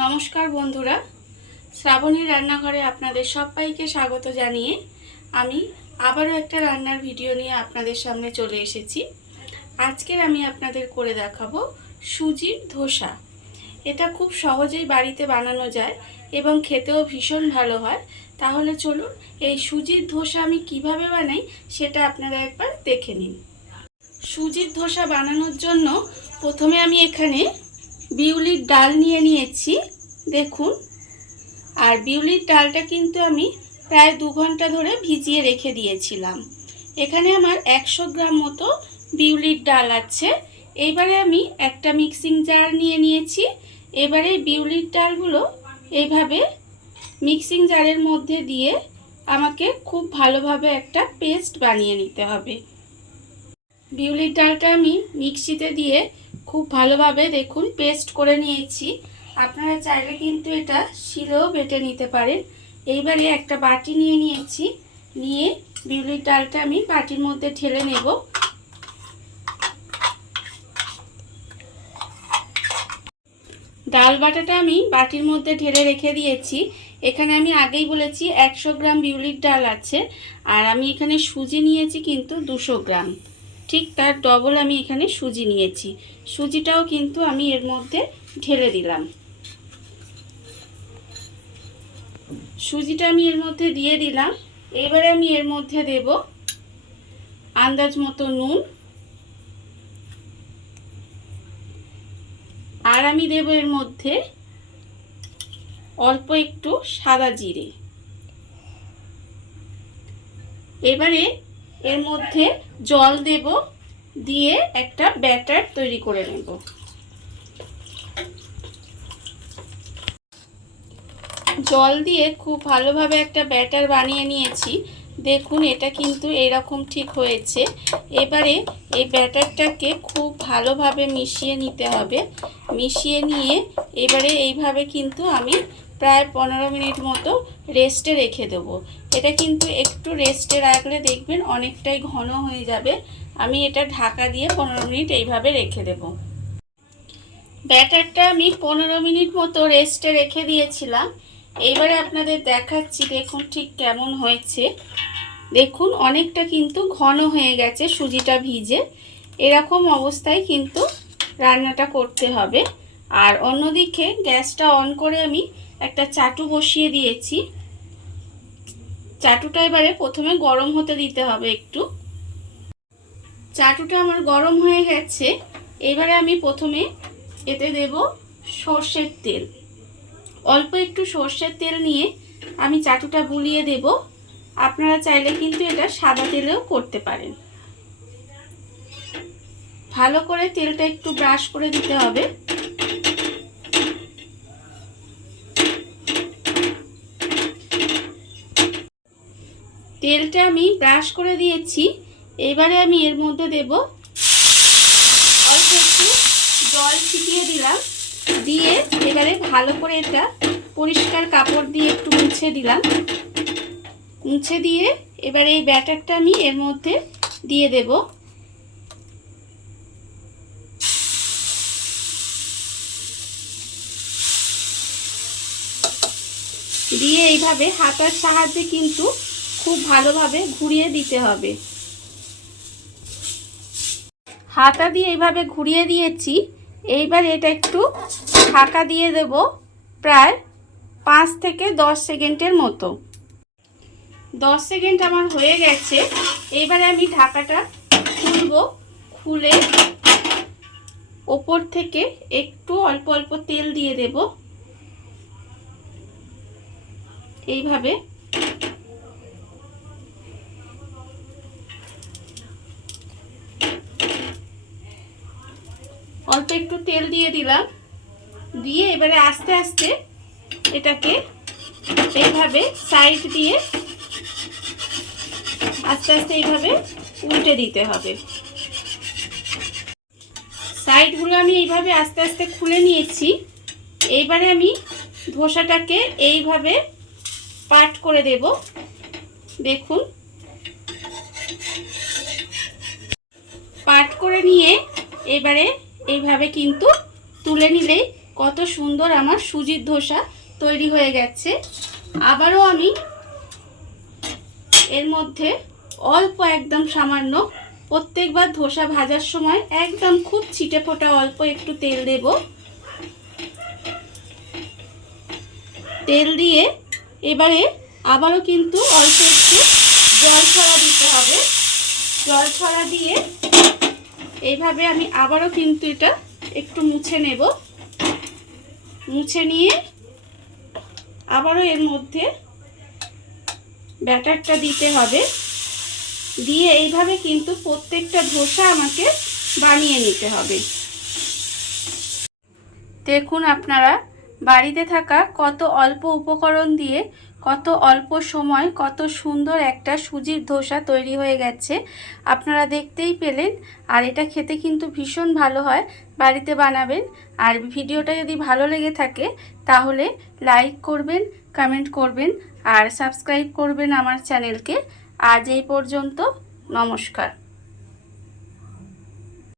নমস্কার বন্ধুরা। শ্রাবণী রান্নাঘরে আপনাদের সবাইকে স্বাগত জানিয়ে আমি আবারও একটা রান্নার ভিডিও নিয়ে আপনাদের সামনে চলে এসেছি। আজকের আমি আপনাদের করে দেখাবো সুজির ধোসা। এটা খুব সহজেই বাড়িতে বানানো যায় এবং খেতেও ভীষণ ভালো হয়। তাহলে চলুন এই সুজির ধোসা আমি কীভাবে বানাই সেটা আপনারা একবার দেখে নিন। সুজির ধোসা বানানোর জন্য প্রথমে আমি এখানে বিউলির ডাল নিয়ে নিয়েছি, দেখুন। আর বিউলির ডালটা কিন্তু আমি প্রায় দু ঘণ্টা ধরে ভিজিয়ে রেখে দিয়েছিলাম। এখানে আমার একশো গ্রাম মতো বিউলির ডাল আছে। এইবারে আমি একটা মিক্সিং জার নিয়ে নিয়েছি। এবারে বিউলির ডালগুলো এইভাবে মিক্সিং জারের মধ্যে দিয়ে আমাকে খুব ভালোভাবে একটা পেস্ট বানিয়ে নিতে হবে। বিউলির ডালটা আমি মিক্সিতে দিয়ে খুব ভালোভাবে দেখুন পেস্ট করে নিয়েছি। আপনারা চাইলে কিন্তু এটা শিলেও বেটে নিতে পারেন। এইবারে একটা বাটি নিয়ে নিয়েছি। নিয়ে বিউলির ডালটা আমি বাটির মধ্যে ঢেলে নেব। ডাল বাটাটা আমি বাটির মধ্যে ঢেলে রেখে দিয়েছি। এখানে আমি আগেই বলেছি একশো গ্রাম বিউলির ডাল আছে। আর আমি এখানে সুজি নিয়েছি কিন্তু দুশো গ্রাম। ঠিক তার ডবল আমি এখানে সুজি নিয়েছি। সুজিটাও কিন্তু আমি এর মধ্যে ঢেলে দিলাম। সুজিটা আমি এর মধ্যে দিয়ে দিলাম। এবারে আমি এর মধ্যে দেব আন্দাজ মতো নুন। আর আমি দেব এর মধ্যে অল্প একটু সাদা জিরে। এবারে এর মধ্যে জল দেব দিয়ে একটা ব্যাটার তৈরি করে নেব। জল দিয়ে খুব ভালোভাবে একটা ব্যাটার বানিয়ে নিয়েছি। দেখুন, এটা কিন্তু এরকম ঠিক হয়েছে। এবারে এই ব্যাটারটাকে খুব ভালোভাবে মিশিয়ে নিতে হবে। মিশিয়ে নিয়ে এবারে এইভাবে কিন্তু আমি প্রায় পনেরো মিনিট মতো রেস্টে রেখে দেবো। এটা কিন্তু একটু রেস্টে রাখলে দেখবেন অনেকটাই ঘন হয়ে যাবে। আমি এটা ঢাকা দিয়ে পনেরো মিনিট এইভাবে রেখে দেব। ব্যাটারটা আমি পনেরো মিনিট মতো রেস্টে রেখে দিয়েছিলাম। এইবারে আপনাদের দেখাচ্ছি দেখুন ঠিক কেমন হয়েছে। দেখুন অনেকটা কিন্তু ঘন হয়ে গেছে সুজিটা ভিজে। এরকম অবস্থায় কিন্তু রান্নাটা করতে হবে। আর অন্যদিকে গ্যাসটা অন করে আমি একটা চাটু বসিয়ে দিয়েছি। চাটুটা এবারে প্রথমে গরম হতে দিতে হবে একটু। চাটুটা আমার গরম হয়ে গেছে। এবারে আমি প্রথমে এতে দেব সর্ষের তেল। অল্প একটু সর্ষের তেল নিয়ে আমি চাটুটা বুলিয়ে দেব। আপনারা চাইলে কিন্তু এটা সাদা তেলেও করতে পারেন। ভালো করে তেলটা একটু ব্রাশ করে দিতে হবে। তেলটা আমি ব্রাশ করে দিয়েছি। এবারে আমি এর মধ্যে দেব অল্প একটু জল ছিটিয়ে দিলাম। দিয়ে এবারে ভালো করে এটা পরিষ্কার কাপড় দিয়ে একটু মুছে দিলাম। মুছে দিয়ে এবারে এই ব্যাটারটা আমি এর মধ্যে দিয়ে দেব। দিয়ে এইভাবে হাতার সাহায্যে কিন্তু খুব ভালোভাবে ঘুরিয়ে দিতে হবে। হাতা দিয়ে এইভাবে ঘুরিয়ে দিয়েছি। এইবার এটা একটু ঢাকা দিয়ে দেব প্রায় পাঁচ থেকে দশ সেকেন্ডের মতো। দশ সেকেন্ড আমার হয়ে গেছে। এইবারে আমি ঢাকাটা খুলব। খুলে ওপর থেকে একটু অল্প অল্প তেল দিয়ে দেব। এইভাবে অল্প একটু তেল দিয়ে দিলাম। দিয়ে এবারে আস্তে আস্তে এটাকে এইভাবে সাইড দিয়ে আস্তে আস্তে এইভাবে উল্টে দিতে হবে। সাইডগুলো আমি এইভাবে আস্তে আস্তে খুলে নিয়েছি। এইবারে আমি ধোসাটাকে এইভাবে পাট করে দেব। দেখুন। পাট করে নিয়ে এবারে এইভাবে কিন্তু তুলে নিলেই কত সুন্দর আমার সুজির ধোসা তৈরি হয়ে গেছে। আবারও আমি এর মধ্যে অল্প একদম সামান্য প্রত্যেকবার ধোসা ভাজার সময় একদম খুব ছিটে ফোটা অল্প একটু তেল দেব। তেল দিয়ে এবারে আবারও কিন্তু অল্প একটু জল ছড়া দিতে হবে। জল ছড়া দিয়ে এইভাবে আমি আবারও কিন্তু এটা একটু মুছে নেব। মুছে নিয়ে আবারও এর মধ্যে ব্যাটারটা দিতে হবে। দিয়ে এইভাবে কিন্তু প্রত্যেকটা ধোসা আমাকে বানিয়ে নিতে হবে। দেখুন আপনারা বাড়িতে থাকা কত অল্প উপকরণ দিয়ে, কত অল্প সময়, কত সুন্দর একটা সুজির ধোসা তৈরি হয়ে গেছে। আপনারা দেখতেই পেলেন, আর এটা খেতে কিন্তু ভীষণ ভালো হয়, বাড়িতে বানাবেন। আর ভিডিওটা যদি ভালো লেগে থাকে, তাহলে লাইক করবেন, কমেন্ট করবেন, আর সাবস্ক্রাইব করবেন আমার চ্যানেলকে। আজ এই পর্যন্ত, নমস্কার।